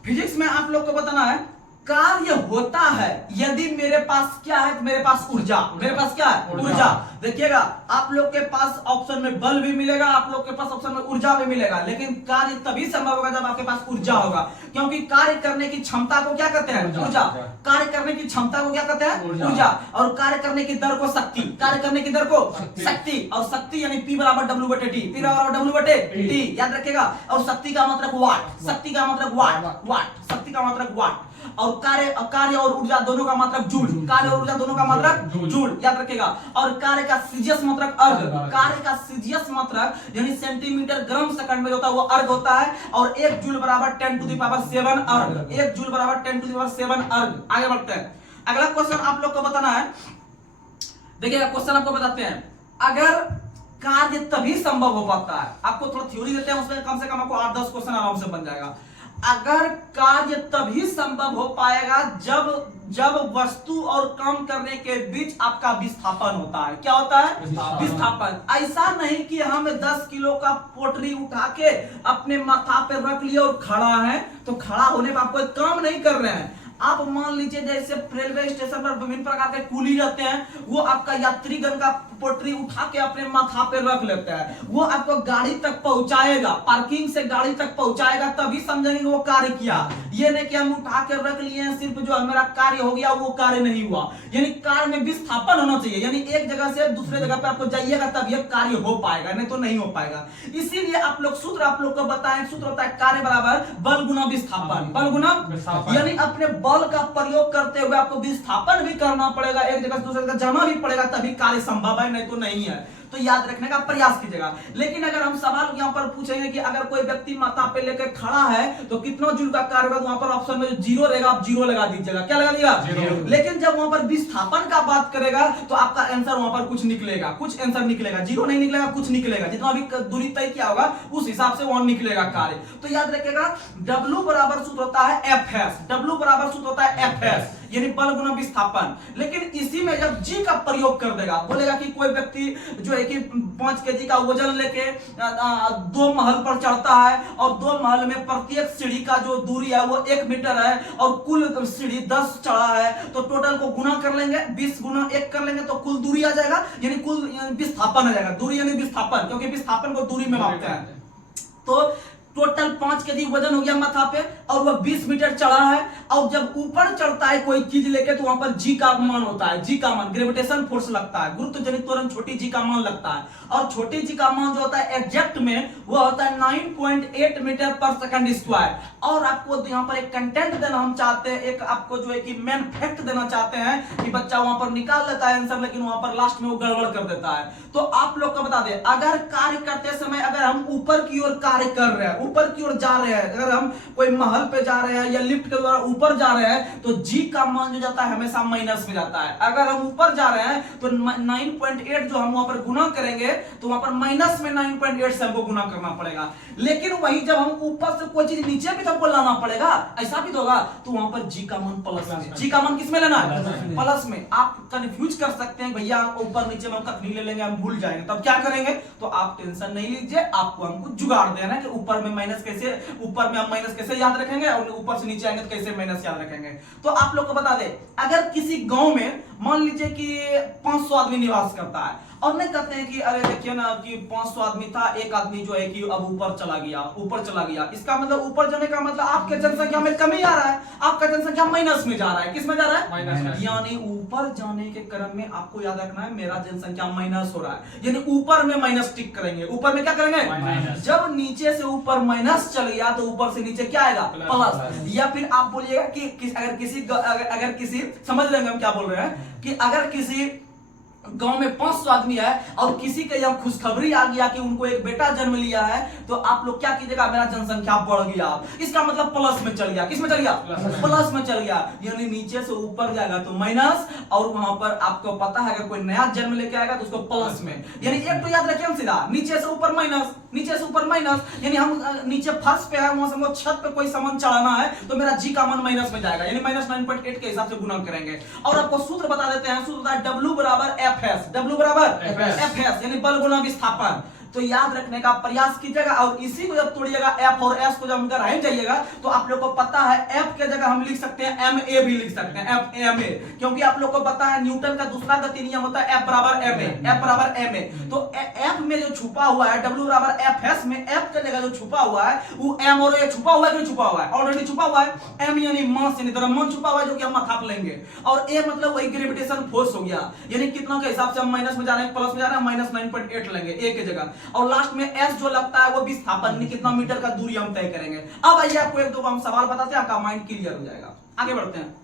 फिजिक्स में आप लोग को बताना है कार्य होता है यदि मेरे पास क्या है, मेरे पास ऊर्जा, मेरे पास क्या है, ऊर्जा। देखिएगा आप लोग के पास ऑप्शन में बल भी मिलेगा, आप लोग के पास ऑप्शन में ऊर्जा भी मिलेगा, लेकिन कार्य तभी संभव होगा जब आपके पास ऊर्जा होगा, क्योंकि कार्य करने की क्षमता को क्या कहते हैं, ऊर्जा। कार्य करने की क्षमता को क्या कहते हैं, ऊर्जा। और कार्य करने की दर को शक्ति, कार्य करने की दर को शक्ति, और शक्ति यानी P बराबर W बटे T, P बराबर W बटे T, याद रखिएगा। और शक्ति का मतलब वाट, शक्ति का मतलब वाट, शक्ति का मतलब वाट। और कार्य और ऊर्जा दोनों का मतलब जूल, कार्य और ऊर्जा दोनों का मतलब जूल, याद रखेगा। और कार्य का सीजियस मात्रक अर्घ, कार्य का सीजियस मात्रक यानी सेंटीमीटर ग्राम सेकंड में होता है वो अर्घ होता है। और 1 जूल बराबर 10 टू द पावर 7 अर्घ, 1 जूल बराबर 10 टू द पावर 7 अर्घ। आगे बढ़ते हैं, अगला क्वेश्चन आप लोग को बताना है। देखिए क्वेश्चन आपको बताते हैं, अगर कार्य तभी संभव हो पाता है, आपको थोड़ा थ्योरी देते हैं, उसमें कम से कम आपको 8-10 क्वेश्चन आराम से बन जाएगा। अगर कार्य तभी संभव हो पाएगा जब वस्तु और काम करने के बीच आपका विस्थापन होता है। क्या होता है, विस्थापन। ऐसा नहीं कि हम 10 किलो का पोटरी उठा के अपने माथा पे रख लिया और खड़ा है, तो खड़ा होने पर आप कोई काम नहीं कर रहे हैं। आप मान लीजिए जैसे रेलवे स्टेशन पर विभिन्न प्रकार के कूली रहते हैं, वो आपका यात्रीगण का पोटरी उठा के अपने माथा पे रख लेते हैं, वो आपको गाड़ी तक पहुंचाएगा, पार्किंग से गाड़ी तक पहुंचाएगा, तभी समझेंगे वो कार्य किया। ये नहीं कि हम उठा के रख लिए हैं, सिर्फ जो मेरा कार्य हो गया वो कार्य नहीं हुआ। यानी कार्य में विस्थापन होना चाहिए, यानी एक जगह से दूसरे जगह पे आपको जाइएगा तब ये कार्य हो पाएगा, नहीं तो नहीं हो पाएगा। इसीलिए आप लोग सूत्र आप लोग को बताएं, सूत्र होता है कार्य बराबर बल गुना विस्थापन, बल गुना यानी अपने बल का प्रयोग करते हुए आपको विस्थापन भी करना पड़ेगा, एक जगह से दूसरी जगह जाना भी पड़ेगा, तभी कार्य संभव है, नहीं तो नहीं है। तो याद रखने का प्रयास कीजिएगा। लेकिन अगर हम सवाल यहाँ पर पूछेंगे कि अगर कोई व्यक्ति माथा पे लेकर खड़ा है तो कितना जूल का कार्य होगा, तो वहां पर ऑप्शन में जो जीरो रहेगा आप जीरो लगा दीजिएगा। क्या लगा दीजिएगा, लेकिन जब वहां पर विस्थापन का बात करेगा तो आपका आंसर वहां पर कुछ निकलेगा, कुछ आंसर निकलेगा, जीरो नहीं निकलेगा, कुछ निकलेगा, जितना भी दूरी तय किया होगा उस हिसाब से वहां निकलेगा कार्य। तो याद रखिएगा W बराबर सूत्र होता है FS, W बराबर सूत्र होता है FS यानी बल गुना विस्थापन। लेकिन इसी में जब G का प्रयोग कर देगा, बोलेगा कि कोई व्यक्ति जो है कि 5 केजी का वजन लेके 2 महल पर चढ़ता है और 2 महल में प्रत्येक सीढ़ी का जो दूरी है वो 1 मीटर है और कुल सीढ़ी 10 चढ़ा है, तो टोटल को गुना कर लेंगे, 20 गुना 1 कर लेंगे तो कुल दूरी आ जाएगा, यानी कुल विस्थापन आ जाएगा। दूरी यानी विस्थापन, क्योंकि विस्थापन को दूरी में मापते हैं। तो टोटल 5 केजी वजन हो गया माथा पे और वह 20 मीटर चढ़ा है। और जब ऊपर चढ़ता है कोई चीज लेके तो वहां पर जी का मान होता है, जी का मान ग्रेविटेशन फोर्स लगता है, गुरुत्व जनित त्वरण छोटी जी का मान लगता है। और छोटी जी का मान जो होता है एग्जैक्ट में वो होता है 9.8 मीटर पर सेकंड स्क्वायर। और आपको यहाँ पर एक कंटेंट देना हम चाहते हैं, एक आपको जो है कि मेन फैक्ट देना चाहते हैं कि बच्चा वहां पर निकाल लेता है आंसर, लेकिन वहां पर लास्ट में वो गड़बड़ कर देता है। तो आप लोग को बता दें, अगर कार्य करते समय अगर हम ऊपर की ओर कार्य कर रहे हैं, ऊपर की ओर जा रहे हैं, अगर हम कोई महल पे जा रहे हैं या लिफ्ट के द्वारा ऊपर जा रहे हैं, तो जी का मान जो जाता है हमेशा माइनस में जाता है। अगर हम ऊपर जा रहे हैं तो 9.8 जो हम वहां पर गुना करेंगे तो वहां पर माइनस में 9.8 से हमको गुना करना पड़ेगा। लेकिन वही जब हम ऊपर से कोई चीज नीचे भी तो हमको लाना पड़ेगा, ऐसा भी तो होगा, तो वहां पर जी का मान प्लस में, जी का मान किस में लेना है, प्लस में। आप कंफ्यूज कर सकते हैं भैया ऊपर नीचे में हम कभी ले लेंगे, हम भूल जाएंगे, तब क्या करेंगे, तो आप टेंशन नहीं लीजिए, आपको हमको जुगाड़ देना है कि ऊपर में माइनस कैसे, ऊपर में हम माइनस कैसे याद रखेंगे और ऊपर से नीचे आएंगे तो कैसे माइनस याद रखेंगे। तो आप लोग को बता दे, अगर किसी गांव में मान लीजिए कि 500 आदमी निवास करता है और नहीं कहते हैं कि अरे देखिए ना कि 500 आदमी था, एक आदमी जो है कि अब ऊपर चला गया, इसका मतलब ऊपर जाने का मतलब आपके जनसंख्या में कमी आ रहा है, आपका जनसंख्या माइनस में जा रहा है। किस में जा रहा है, माइनस में। यानी ऊपर जाने के क्रम में आपको याद रखना है मेरा जनसंख्या माइनस हो रहा है, यानी ऊपर में माइनस टिक करेंगे, ऊपर में क्या करेंगे, जब नीचे से ऊपर माइनस चल गया तो ऊपर से नीचे क्या आएगा, प्लस। या फिर आप बोलिएगा कि अगर किसी समझ लेंगे हम क्या बोल रहे हैं, कि अगर किसी गांव में 500 आदमी है और किसी के यहाँ खुशखबरी आ गया कि उनको एक बेटा जन्म लिया है, तो आप लोग क्या कीजिएगा, मेरा जनसंख्या बढ़ गया, इसका मतलब प्लस में चल गया। किस में चल गया? प्लस में चल गया, यानी नीचे से ऊपर जाएगा तो माइनस, और वहां पर आपको पता है अगर कोई नया जन्म लेके आएगा तो उसको प्लस में, यानी एक तो याद रखिए हम सीधा नीचे से ऊपर माइनस, नीचे से ऊपर माइनस, यानी हम नीचे फर्श पे है, वहां से हमको छत पे कोई सामान चढ़ाना है तो मेरा जी का मान माइनस में जाएगा, यानी माइनस 9.8 के हिसाब से गुणा करेंगे। और आपको सूत्र बता देते हैं, सूत्र है W बराबर FS, W बराबर FS, यानी बल गुना विस्थापन। तो याद रखने का प्रयास कीजिएगा, और इसी को जब तोड़िएगा F और S को जब अंदर आए जाइएगा तो आप लोग को पता है F के जगह हम लिख सकते हैं MA भी लिख सकते हैं, FMA, क्योंकि आप लोग को पता है न्यूटन का दूसरा गति नियम होता है F बराबर MA, F बराबर MA। तो F में जो छुपा हुआ है W बराबर FS में F के जगह जो छुपा हुआ है वो M और A छुपा हुआ है, क्यों छुपा हुआ है? ऑलरेडी छुपा हुआ है। M यानी मास, यानी द्रव्यमान छुपा हुआ है जो कि हम माप लेंगे, और A मतलब वही ग्रेविटेशन फोर्स हो गया, यानी कितना के हिसाब से हम माइनस में जा रहे हैं प्लस में जा रहे हैं, माइनस 9.8 लेंगे A के जगह, और लास्ट में S जो लगता है वो विस्थापन, कितना मीटर का दूरी हम तय करेंगे। अब आइए आपको एक दो हम सवाल बताते हैं, आपका माइंड क्लियर हो जाएगा। आगे बढ़ते हैं,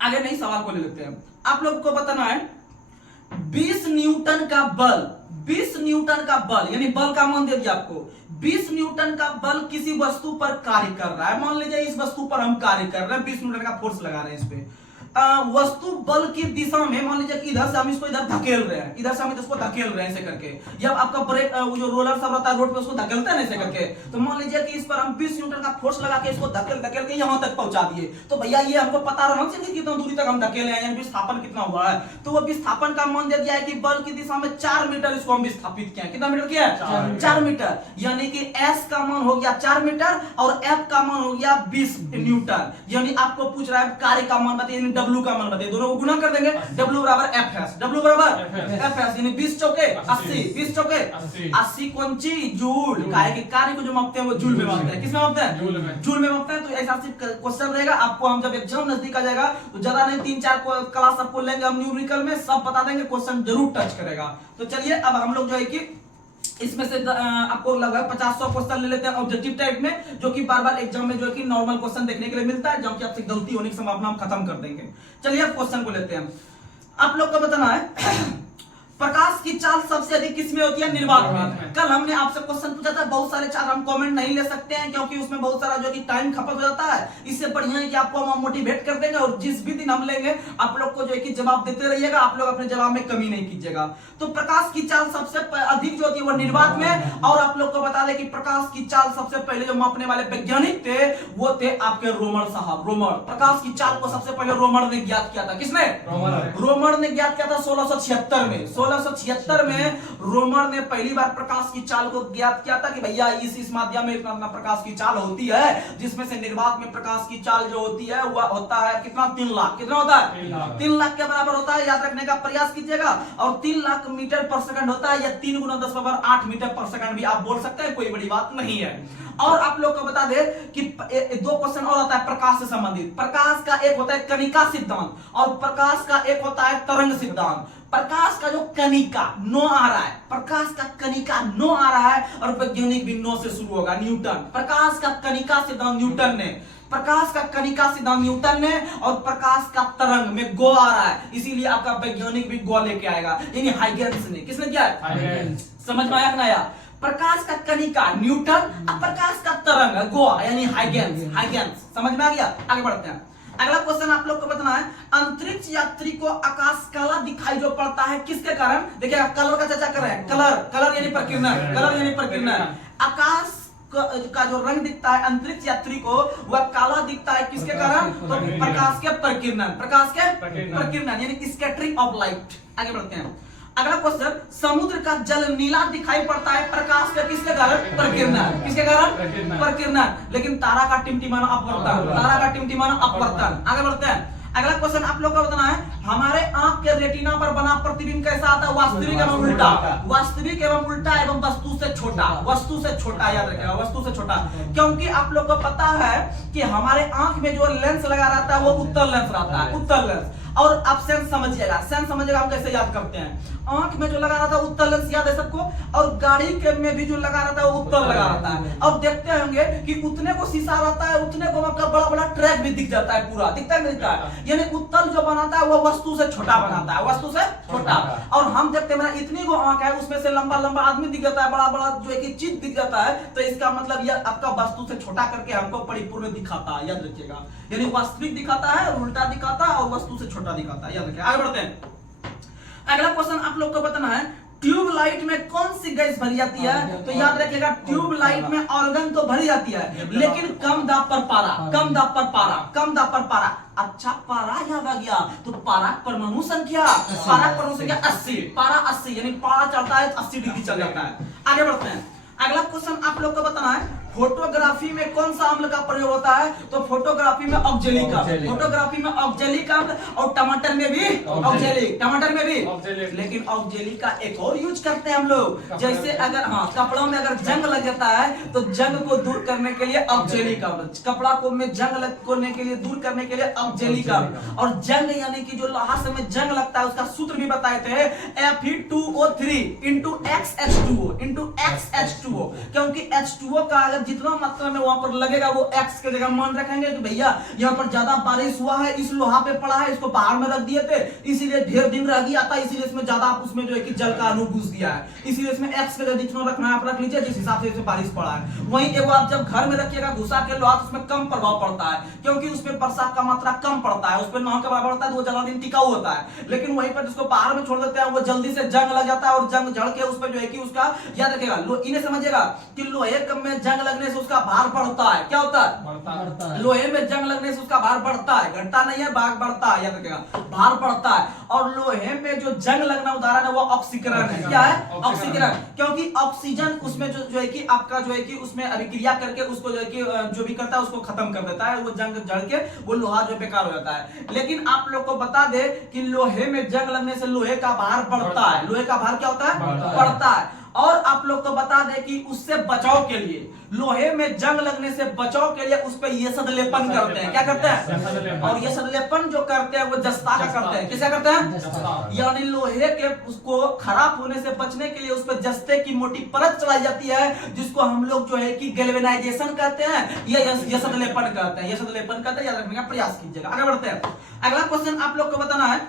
आगे नहीं सवाल को ले लेते हैं। आप लोग को बताना है 20 न्यूटन का बल, 20 न्यूटन का बल, यानी बल का मान दे दिया आपको, 20 न्यूटन का बल किसी वस्तु पर कार्य कर रहा है। मान लीजिए इस वस्तु पर हम कार्य कर रहे हैं, 20 न्यूटन का फोर्स लगा रहे हैं इस पे। वस्तु बल की दिशा में, मान लीजिए कि इधर से हम इसको इधर धकेल रहे हैं, इधर से हम इसको धकेल रहे हैं ऐसे करके, जब आपका ब्रेक वो जो रोलर सब रहता है रोड पे उसको धकेलते हैं ऐसे करके, तो मान लीजिए कि इस पर हम 20 न्यूटन का फोर्स लगा के इसको धकेल धकेल के यहां तक पहुंचा दिए, तो भैया ये हमको पता रहना चाहिए कितना दूरी तक हम धकेले हैं, यानी विस्थापन कितना हुआ है। तो वो विस्थापन का मान दे दिया है कि बल की दिशा में 4 मीटर इसको हम विस्थापित किया। कितना मीटर किया? 4 मीटर, यानी कि S का मान हो गया 4 मीटर और F का मान हो गया 20 न्यूटन। यानी आपको पूछ रहा है कार्य का मान बताइए, यानी W का मान बताइए, दोनों को गुना कर देंगे, W बराबर FS, W बराबर FS, यानी 20 चौके 80, 20 चौके 80 कौंची जूल, कार्य को जो मापते हैं वो जूल में मापते हैं। किस में मापते हैं? जूल में मापते हैं। तो ऐसा क्वेश्चन रहेगा आपको, हम जब एग्जाम नजदीक आ जाएगा तो ज्यादा नहीं 3-4 क्लास आपको लेंगे हम न्यूमेरिकल में, सब बता देंगे, क्वेश्चन जरूर टच करेगा। तो चलिए अब हम लोग जो है कि इसमें से आपको लगभग 50-100 क्वेश्चन ले लेते हैं ऑब्जेक्टिव टाइप में, जो कि बार बार एग्जाम में जो है कि नॉर्मल क्वेश्चन देखने के लिए मिलता है, जबकि आपसे गलती होने की संभावना हम खत्म कर देंगे। चलिए अब क्वेश्चन को लेते हैं। आप लोग को बताना है प्रकाश की चाल सबसे अधिक किसमें होती है? निर्वात में। कल हमने आपसे क्वेश्चन पूछा था, बहुत सारे चार हम कमेंट नहीं ले सकते हैं क्योंकि उसमें बहुत सारा जो कि टाइम खपत हो जाता है, इससे बढ़िया है कि आपको हम मोटिवेट कर देंगे, और जिस भी दिन हम लेंगे आप लोग को जो है कि जवाब देते रहिएगा, आप लोग अपने जवाब में कमी नहीं कीजिएगा। तो प्रकाश की चाल सबसे अधिक जो होती है वो निर्वात में, और आप लोग को बता दें कि प्रकाश की चाल सबसे पहले जो मापने वाले वैज्ञानिक थे वो थे आपके रोमर साहब। रोमर, प्रकाश की चाल को सबसे पहले रोमर ने ज्ञात किया था। किसने? रोमर ने ज्ञात किया था 1676 में। 1676 में रोमर ने पहली बार प्रकाश की चाल को ज्ञात किया था कि भैया इस माध्यम में इतना प्रकाश की चाल होती है, जिसमें से निर्वात में प्रकाश की चाल जो होती है वह होता है कितना? 3 लाख। कितना होता है? 3 लाख के बराबर होता है, याद रखने का प्रयास कीजिएगा। और 3 लाख मीटर पर सेकंड होता है, या 3 × 10⁸ मीटर पर सेकंड भी आप बोल सकते हैं, कोई बड़ी बात नहीं है। और आप लोग को बता दे कि 2 क्वेश्चन और होता है प्रकाश से संबंधित। प्रकाश का एक होता है कणिका सिद्धांत, और प्रकाश का एक होता है तरंग सिद्धांत। प्रकाश का जो कणिका नो आ रहा है, प्रकाश का कणिका नो आ रहा है, और वैज्ञानिक भी नो से शुरू होगा, न्यूटन। प्रकाश का कणिका सिद्धांत न्यूटन ने, प्रकाश का कणिका सिद्धांत न्यूटन ने, और प्रकाश का तरंग में गो आ रहा है, इसीलिए आपका वैज्ञानिक भी गो लेके आएगा, यानी हाइगेंस ने। किसने किया है? समझ में आया कि नहीं आया? प्रकाश का कणिका न्यूटन, और प्रकाश का तरंग गोवा यानी हाइगेंस। हाइगेंस समझ में आ गया? आगे बढ़ते हैं। अगला क्वेश्चन आप लोग को बताना है, अंतरिक्ष यात्री को आकाश काला दिखाई जो पड़ता है किसके कारण? देखिए कलर का चर्चा कर रहे हैं, कलर यानी प्रकीर्णन, कलर यानी प्रकीर्णन। आकाश का जो रंग दिखता है अंतरिक्ष यात्री को वह काला दिखता है किसके कारण? तो प्रकाश के प्रकीर्णन, प्रकाश के प्रकीर्णन यानी स्कैटरिंग ऑफ लाइट। आगे बढ़ते हैं। अगला क्वेश्चन, समुद्र का जल नीला दिखाई पड़ता है प्रकाश का किसके कारण? प्रकीर्णन। किसके कारण? प्रकीर्णन। लेकिन तारा का टिमटिमाना अपवर्तन, तारा का टिमटिमाना अपवर्तन। आगे बढ़ते हैं। अगला क्वेश्चन आप लोग को बताना है, हमारे आंख के रेटिना पर बना प्रतिबिंब कैसा आता है? वास्तविक एवं उल्टा, वास्तविक एवं उल्टा एवं वस्तु से छोटा, वस्तु से छोटा, याद रखिएगा वस्तु से छोटा। क्योंकि आप लोग को पता है कि हमारे आंख में जो लेंस लगा रहता है वो उत्तल लेंस रहता है, उत्तल लेंस, और आप सेंस समझिएगा, सेंस समझिएगा हम कैसे याद करते हैं। आंख में जो लगा रहा था उत्तर लेंस याद है सबको, और गाड़ी के में भी जो लगा रहता है वो उत्तर लगा रहता है। अब देखते होंगे कि उतने को शीशा रहता है उतने को आपका बड़ा बड़ा ट्रैक भी दिख जाता है, पूरा दिखता है नहीं दिखता है, यानी उत्तर जो बनाता है वो वस्तु से छोटा बनाता है, वस्तु से छोटा। और हम देखते हैं इतनी को आंख है उसमें से लंबा लंबा आदमी दिख जाता है, बड़ा बड़ा जो है कि चीज दिख जाता है, तो इसका मतलब यह आपका वस्तु से छोटा करके हमको परिपूर्ण दिखाता है, याद रखिएगा। यानी वास्तविक दिखाता है, उल्टा दिखाता है और वस्तु से छोटा दिखाता है, याद रखिए। आगे बढ़ते हैं। अगला क्वेश्चन आप लोग को बताना है, ट्यूब लाइट में कौन सी गैस भरी जाती है? तो याद रखिएगा ट्यूब लाइट में ऑर्गन तो भरी जाती है, लेकिन कम दाब पर पारा, कम दाब पर पारा, कम दाब पर पारा। अच्छा पारा याद आ गया, तो पारा परमाणु संख्या, पारा परमाणु संख्या 80, पारा 80, यानी पारा चढ़ता है 80 डिग्री चल जाता है। आगे बढ़ते हैं। अगला क्वेश्चन आप लोग को बताना है, फोटोग्राफी में कौन सा अम्ल का प्रयोग होता है? तो फोटोग्राफी में ऑक्जेलिक अम्ल, फोटोग्राफी में ऑक्जेलिक अम्ल, और टमाटर में भी ऑक्जेलिक, टमाटर में भी। लेकिन ऑक्जेलिक का एक और यूज करते हैं हम लोग, जैसे अगर कपड़ों में अगर जंग लग जाता है तो जंग को दूर करने के लिए ऑक्जेलिक अम्ल, कपड़ा को में जंग करने के लिए, दूर करने के लिए ऑक्जेलिक अम्ल। और जंग यानी कि जो लोहा से में जंग लगता है उसका सूत्र भी बताए थे, Fe2O3 into XH2O into XH2O, क्योंकि H2O का अगर जितना मात्रा में वहां पर लगेगा वो X के जगह मान रखेंगे कि भैया यहाँ पर ज्यादा बारिश हुआ है, इस लोहा पे पड़ा है, इसको बाहर में रख दिए थे, इसीलिए ढेर दिन रह गया था, इसीलिए इसमें ज्यादा उसमें जो है कि जल का अणु घुस गया है, इसीलिए इसमें X के जगह जितना रखना है आप रख लीजिए जिस हिसाब से इसमें बारिश पड़ा है। वहीं एगो आप जब घर में रखिएगा घुसा के लोहा, उसमें कम प्रभाव पड़ता है क्योंकि उसमें बरसात का मात्रा कम पड़ता है, उसमें नौ के बराबर होता है, तो वो ज्यादा दिन टिकाऊ होता है। लेकिन वहीं पर जिसको बाहर में छोड़ देते हैं वो जल्दी से जंग लग जाता है, और जंग जड़ के उसमें जो है कि उसका याद रखेगा, इन्हें समझिएगा कि लोहे में जंग लगने से उसका भार बढ़ता है। क्या होता है? बढ़ता है। लोहे में जंग लगने से उसका भार बढ़ता है, घटता नहीं है, भाग बढ़ता है, याद रखेगा, भार बढ़ता है। और लोहे में जो जंग लगना उदाहरण है वो ऑक्सीकरण है। क्या है? ऑक्सीकरण, क्योंकि ऑक्सीजन उसमें जो है कि आपका जो है कि उसमें अभिक्रिया करके उसको जो है कि जो भी करता है उसको खत्म कर देता है, वो जंग जड़ के वो लोहा जो बेकार हो जाता है। लेकिन आप लोग को बता दे कि लोहे में जंग लगने से लोहे का भार बढ़ता है, लोहे का भार क्या होता है? बढ़ता है। और आप लोग को बता दें कि उससे बचाव के लिए, लोहे में जंग लगने से बचाव के लिए उस पे ये सदलेपन करते हैं। क्या करते हैं? और ये सदलेपन जो करते हैं वो जस्ता का करते हैं। किसे करते हैं? यानी लोहे के उसको खराब होने से बचने के लिए उस पर जस्ते की मोटी परत चलाई जाती है, जिसको हम लोग जो है कि गैल्वेनाइजेशन कहते हैं, ये सदलेपन कहते हैं, ये सदलेपन कहते हैं, याद रखने का प्रयास कीजिएगा। आगे बढ़ते हैं। अगला क्वेश्चन आप लोग को बताना है,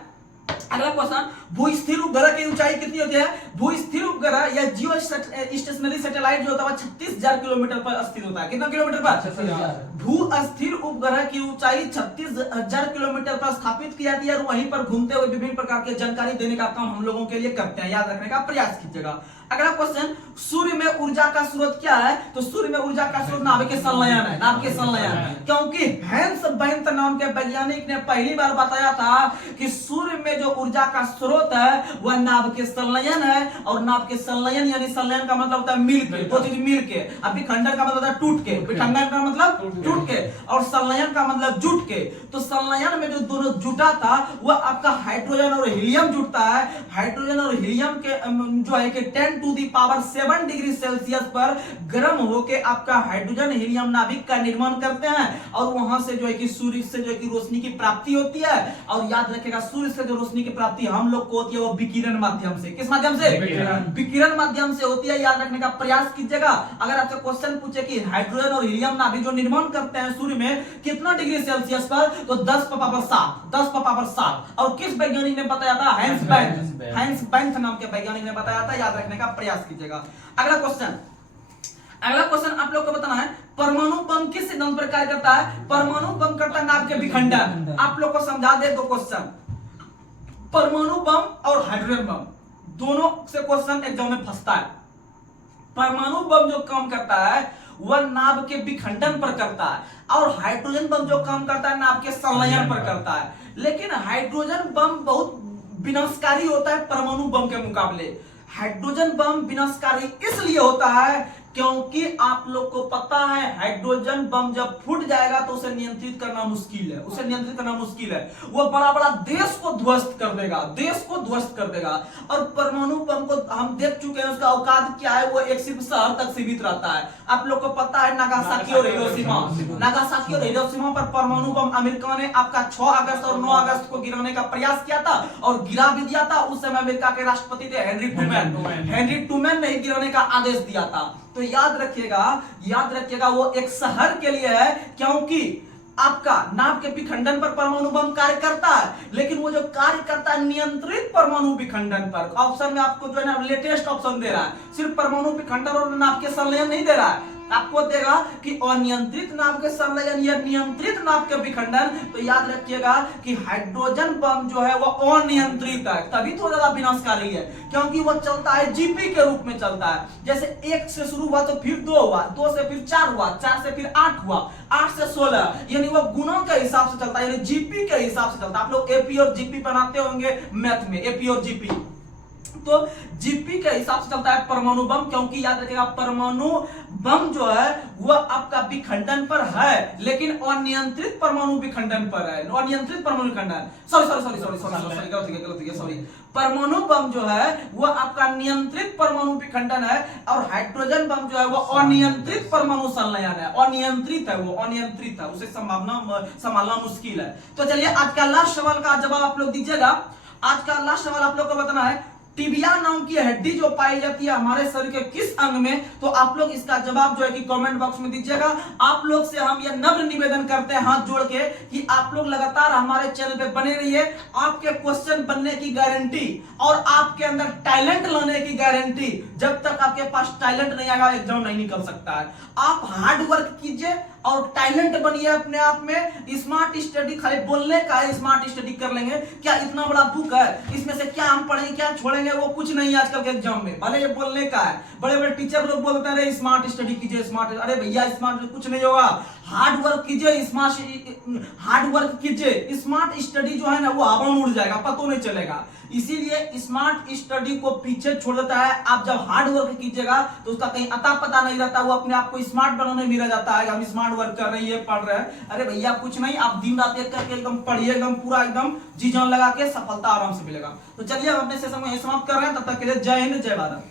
अगला क्वेश्चन, भूस्थिर उपग्रह की ऊंचाई कितनी होती है? भूस्थिर उपग्रह या जियो स्टेशनरी सैटेलाइट जो होता है 36,000 किलोमीटर पर स्थित होता है। कितना किलोमीटर पर? भूस्थिर उपग्रह की ऊंचाई 36,000 किलोमीटर पर स्थापित की जाती है, और वहीं पर घूमते हुए विभिन्न प्रकार की जानकारी देने का काम हम लोगों के लिए करते हैं, याद रखने का प्रयास कीजिएगा। अगला क्वेश्चन, सूर्य में ऊर्जा का स्रोत क्या है? तो सूर्य में ऊर्जा का स्रोत नाभिक संलयन है, नाभिक संलयन, क्योंकि हैंस बेंथ नाम के वैज्ञानिक ने पहली बार बताया था कि सूर्य में जो ऊर्जा का स्रोत है वह नाभिक संलयन है। और नाभिक संलयन यानी संलयन का मतलब होता है मिल के, दो चीज मिल के। अभी खंडन का मतलब होता है टूट के, विखंडन का मतलब टूट के, और संलयन का मतलब जुट के। तो संलयन में जो दोनों जुटा था वह आपका हाइड्रोजन और हीलियम जुटता है। हाइड्रोजन और हीलियम के जो है कि 10⁷ डिग्री सेल्सियस पर गर्म होके आपका हाइड्रोजन हीलियम नाभिक का निर्माण करते हैं, और वहां से जो है कि सूर्य से जो है कि रोशनी की प्राप्ति होती है। और याद रखेगा सूर्य से जो रोशनी की प्राप्ति हम लोग को होती है वो विकिरण माध्यम से। किस माध्यम से? विकिरण माध्यम से होती है, याद रखने का प्रयास कीजिएगा। अगर आपसे क्वेश्चन पूछे कि हाइड्रोजन और हीलियम नाभिक जो निर्माण करते हैं सूर्य में कितना डिग्री सेल्सियस पर, तो 10⁻7। और किस वैज्ञानिक ने बताया था? हैंस बेंथ नाम के वैज्ञानिक ने बताया था, याद रखने का प्रयास कीजिएगा। अगला क्वेश्चन आप लोग को बताना है, परमाणु बम किस सिद्धांत पर कार्य करता है? परमाणु बम करता है नाभिक के विखंडन। आप लोग को समझा दे दो क्वेश्चन, परमाणु बम और हाइड्रोजन बम दोनों से क्वेश्चन एग्जाम में फंसता है। परमाणु बम जो काम करता है वह नाभ के विखंडन पर करता है, और हाइड्रोजन बम जो काम करता है नाभ के संलयन पर करता है। लेकिन हाइड्रोजन बम बहुत विनाशकारी होता है परमाणु बम के मुकाबले। हाइड्रोजन बम विनाशकारी इसलिए होता है क्योंकि आप लोग को पता है हाइड्रोजन बम जब फूट जाएगा तो उसे नियंत्रित करना मुश्किल है, उसे नियंत्रित करना मुश्किल है। वो बड़ा बड़ा देश को ध्वस्त कर देगा, देश को ध्वस्त कर देगा। और परमाणु बम को हम देख चुके हैं, उसका औकात क्या है, वो एक सिर्फ शहर तक सीमित रहता है। आप लोग को पता है नागासाकी और हिरोशिमा, नागासाकी और हिरोशिमा पर परमाणु बम अमेरिका ने आपका 6 अगस्त और 9 अगस्त को गिराने का प्रयास किया था और गिरा भी दिया था। उस समय अमेरिका के राष्ट्रपति थे हेनरी ट्रूमैन ने गिराने का आदेश दिया था। तो याद रखिएगा वो एक शहर के लिए है, क्योंकि आपका नाभ के विखंडन पर परमाणु बम कार्य करता है, लेकिन वो जो कार्य करता है नियंत्रित परमाणु विखंडन पर। ऑप्शन में आपको जो है ना लेटेस्ट ऑप्शन दे रहा है, सिर्फ परमाणु विखंडन और नाभ के संलयन नहीं दे रहा है, आपको देगा कि अनियंत्रित नाभ के संलयन या नियंत्रित नाभ के विखंडन। तो याद रखिएगा कि हाइड्रोजन बम जो है वो अनियंत्रित है, तभी तो ज्यादा विनाशकारी है, क्योंकि वो चलता है जीपी के रूप में चलता है। जैसे 1 से शुरू हुआ तो फिर 2 हुआ, 2 से फिर 4 हुआ, 4 से फिर 8 हुआ, 8 से 16, यानी वो गुणों के हिसाब से चलता है, यानी जीपी के हिसाब से चलता है। आप लोग एपी और जीपी बनाते होंगे मैथ में, एपी और जीपी, तो जीपी के हिसाब से चलता है परमाणु बम। क्योंकि याद रखिएगा परमाणु बम जो है वह आपका विखंडन पर है, लेकिन अनियंत्रित परमाणु विखंडन पर है, अनियंत्रित परमाणु विखंडन, सॉरी, परमाणु बम जो है वह आपका नियंत्रित परमाणु विखंडन है, और हाइड्रोजन बम जो है वह अनियंत्रित परमाणु संलयन है, अनियंत्रित है, वो अनियंत्रित है, उसे संभालना मुश्किल है। तो चलिए आज का लास्ट सवाल का जवाब आप लोग दीजिएगा। आज का लास्ट सवाल आप लोग को बताना है, टिबिया नाम की हड्डी जो पाई जाती है हमारे शरीर के किस अंग में? तो आप लोग इसका जवाब जो है कि कमेंट बॉक्स में दीजिएगा। आप लोग से हम ये नम्र निवेदन करते हैं हाथ जोड़ के कि आप लोग लगातार हमारे चैनल पे बने रहिए। आपके क्वेश्चन बनने की गारंटी और आपके अंदर टैलेंट लाने की गारंटी, जब तक आपके पास टैलेंट नहीं आएगा एग्जाम नहीं निकल सकता है। आप हार्ड वर्क कीजिए और टैलेंट बनिए अपने आप में। स्मार्ट स्टडी खाली बोलने का है, स्मार्ट स्टडी कर लेंगे क्या? इतना बड़ा बुक है, इसमें से क्या हम पढ़ेंगे क्या छोड़ेंगे, वो कुछ नहीं है आजकल के एग्जाम में। भले ये बोलने का है, बड़े बड़े टीचर लोग बोलते हैं स्मार्ट स्टडी कीजिए, स्मार्ट, अरे भैया स्मार्ट कुछ नहीं होगा, हार्ड वर्क कीजिए, हार्ड वर्क कीजिए। स्मार्ट स्टडी जो है ना वो हवा में उड़ जाएगा, पता नहीं चलेगा। इसीलिए स्मार्ट स्टडी को पीछे छोड़ देता है। आप जब हार्ड वर्क कीजिएगा तो उसका कहीं अता पता नहीं रहता, वो अपने आप को स्मार्ट बनाने में रह जाता है। हम स्मार्ट वर्क कर रहे हैं, पढ़ रहे हैं, अरे भैया कुछ नहीं। आप दिन रात एक करके एकदम पढ़िए, एकदम पूरा एकदम जी जान लगा के, सफलता आराम से मिलेगा। तो चलिए हम अपने सेशन को समाप्त कर रहे हैं, तब तक के लिए जय हिंद, जय भारत।